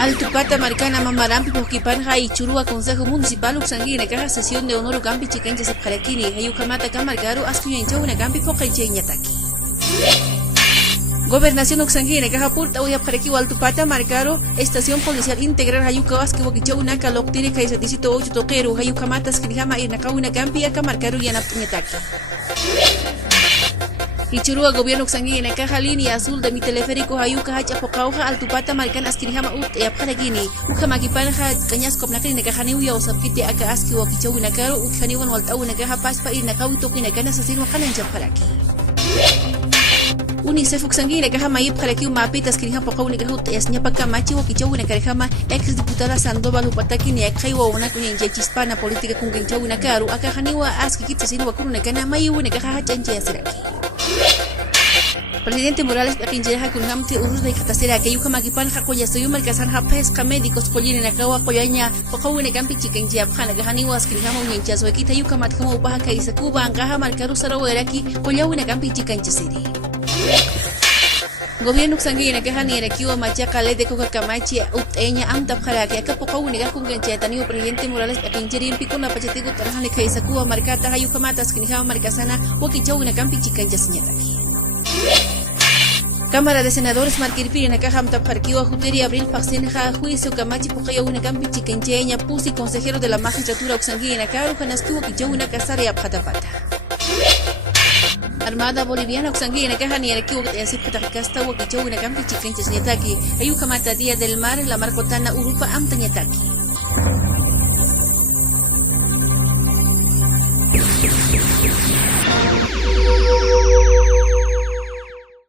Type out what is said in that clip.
Altupata Marcana Mamarampi Pokipanja y Churúa Consejo Municipal Uxanguina caja sesión de honor Campi Chicancha Sepjarakini Hayukamata Camargaro Ascuyancha una Campi Pocancheñataki. Gobernación Uxanguina caja Purta Uyapjaraki Altupata Marcaro Estación Policial Integral Hayukawaski Bokicha una Caloctiri Kaisaticito 8 Toquero Hayukamata Skrijama Irnaka una Campi Akamarcaro Yanapñataki. Ichurua Gobierno Uxanguina caja línea azul de mi teleférico Hayuka Hacha Pokauja Altupata Marcan Askirihama Ut Yapjaragini Ukamakipanja Cañas Copnacri caja Niuya Osapkite Aka Aski Wakicha Winakaro Ukhaniwan Walta una caja Paspa Irnakawi Tokina Canas Asino Hanan Japharaki. Unicef Uxanguina caja Mayip Jaraki Mapita Askirihama Pokauni Kahut Esnyapaka Machi Wakicha Winakarejama ex diputada Sandoval Upataki ni Akaiwa una kunyanja chispana política kungencha Winakaru Aka Haniwa Aski Kitsasino Wakuruna Kana Mayu Winakaja Hachancha Yasiraki. Presidente Morales Akinjeha Kunhamti Urus de Katasera que Yukamakipan Hakoyasoyu Marcasan Hapesca médicos Colin Akawa Koyaña Pokawine Campi Chicken Japana Gahani was Kirihama Yanchas Wakita Yukamat como Baja Isakuba Angaha Marcaru Sarawaki Koyawina Campi Chicken City. Gobierno Uxanguina que Hani Erekiwa Machaca de Cocamachi Uteña Amtapjaraki Akapokawiniga Kunganchetani Presidente Morales Akinjeri Pico la Pachetico Tarjani Kaisakuba Marcata Hayukamatas Kirihama Marcasana Wakichawina Campi Chicken Jasnyataki. Cámara de Senadores Marquirpiri en Acajam Taparquiwa Juteri Abril Paxenja Juicio Camachi Pocayo una Campi Chiquencheña Pusi consejero de la magistratura Uxanguina Caro Janastuvo que una casara y Apatapata. Armada Boliviana Uxanguina Cajani Erekiwa de Asipatacasta Wakicho una Campi Chiquencheñataki Ayukamata Día del Mar la Marcotana Urupa Amtañataki.